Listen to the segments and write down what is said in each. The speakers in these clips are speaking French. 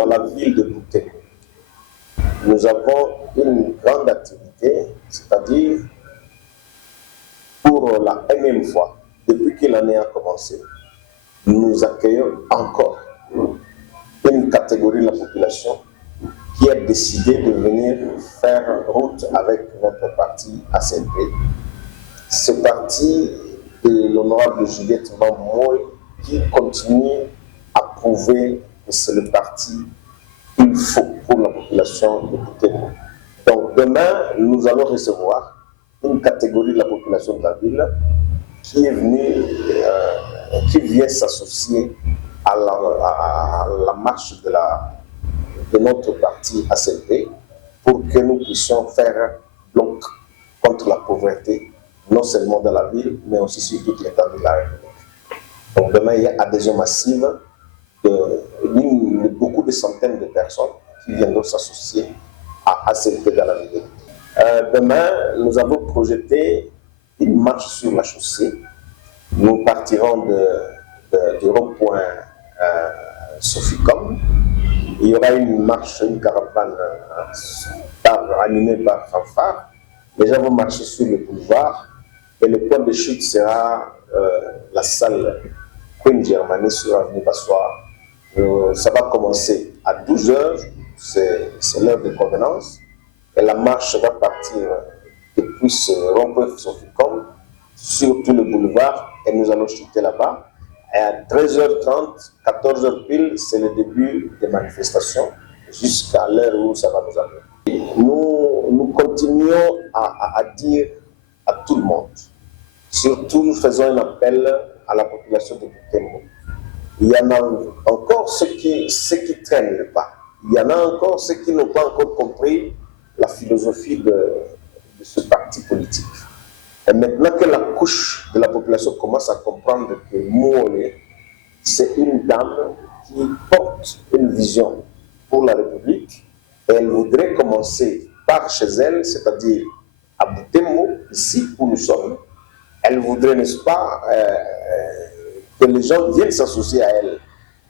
dans la ville de Butembo, nous avons une grande activité, c'est-à-dire pour la énième fois, depuis que l'année a commencé, nous accueillons encore une catégorie de la population qui a décidé de venir faire route avec notre parti ACNP. Ce parti de l'honorable Juliette Mamoué qui continue à prouver que c'est le parti qu'il faut pour la population de Butembo. Donc demain, nous allons recevoir une catégorie de la population de la ville qui est venue, qui vient s'associer à la marche de notre parti ACNP pour que nous puissions faire bloc contre la pauvreté, non seulement dans la ville, mais aussi sur toute l'étendue de la République. Donc demain, il y a adhésion massive de beaucoup de centaines de personnes qui viendront s'associer à ACNP dans la ville. Demain, nous avons projeté une marche sur la chaussée. Nous partirons du rond-point Soficom. Il y aura une marche, une caravane animée par fanfare. Les gens vont marcher sur le boulevard et le point de chute sera la salle Queen Germany sur l'avenue Passoire. Ça va commencer à 12h, c'est l'heure de convenance. Et la marche va partir depuis ce rond-point Soficom sur tout le boulevard et nous allons chuter là-bas. Et à 13h30, 14h pile, c'est le début des manifestations jusqu'à l'heure où ça va nous amener. Nous continuons à dire à tout le monde, surtout nous faisons un appel à la population de Butembo. Il y en a encore ceux qui traînent le pas. Il y en a encore ceux qui n'ont pas encore compris la philosophie de ce parti politique. Et maintenant que la couche de la population commence à comprendre que Mouolé, c'est une dame qui porte une vision pour la République, et elle voudrait commencer par chez elle, c'est-à-dire à Butembo, ici où nous sommes. Elle voudrait, n'est-ce pas, que les gens viennent s'associer à elle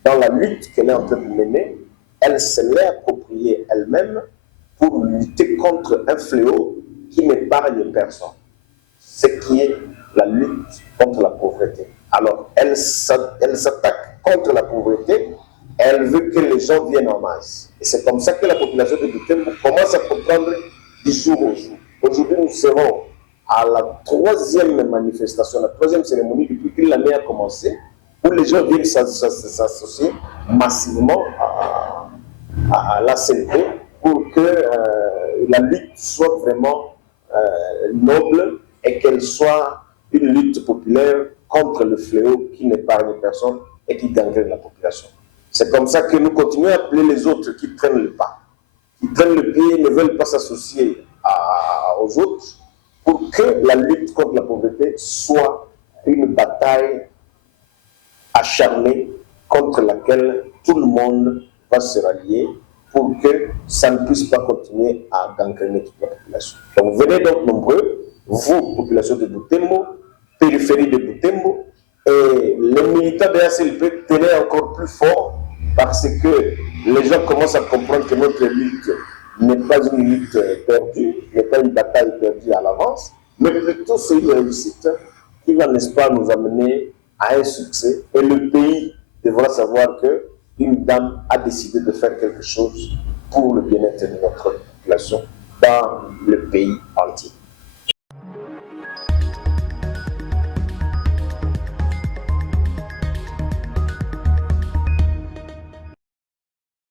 dans la lutte qu'elle est en train de mener. Elle se l'est appropriée elle-même pour lutter contre un fléau qui n'épargne personne, ce qui est la lutte contre la pauvreté. Alors, elle s'attaque contre la pauvreté, elle veut que les gens viennent en masse. Et c'est comme ça que la population de Butembo commence à comprendre du jour au jour. Aujourd'hui, nous serons à la troisième manifestation, la troisième cérémonie depuis que l'année a commencé, où les gens viennent s'associer massivement à l'ACNP pour que la lutte soit vraiment noble et qu'elle soit une lutte populaire contre le fléau qui n'épargne personne et qui gangrène la population. C'est comme ça que nous continuons à appeler les autres qui traînent le pas, qui traînent le pied, ne veulent pas s'associer aux autres, pour que la lutte contre la pauvreté soit une bataille acharnée contre laquelle tout le monde va se rallier pour que ça ne puisse pas continuer à gangréner toute la population. Donc venez donc nombreux, vous, population de Butembo, périphérie de Butembo, et les militants de ACLP tenaient encore plus fort parce que les gens commencent à comprendre que notre lutte n'est pas une lutte perdue, n'est pas une bataille perdue à l'avance, mais plutôt c'est une réussite qui va, n'est-ce pas, nous amener à un succès. Et le pays devra savoir qu'une dame a décidé de faire quelque chose pour le bien-être de notre population dans le pays entier.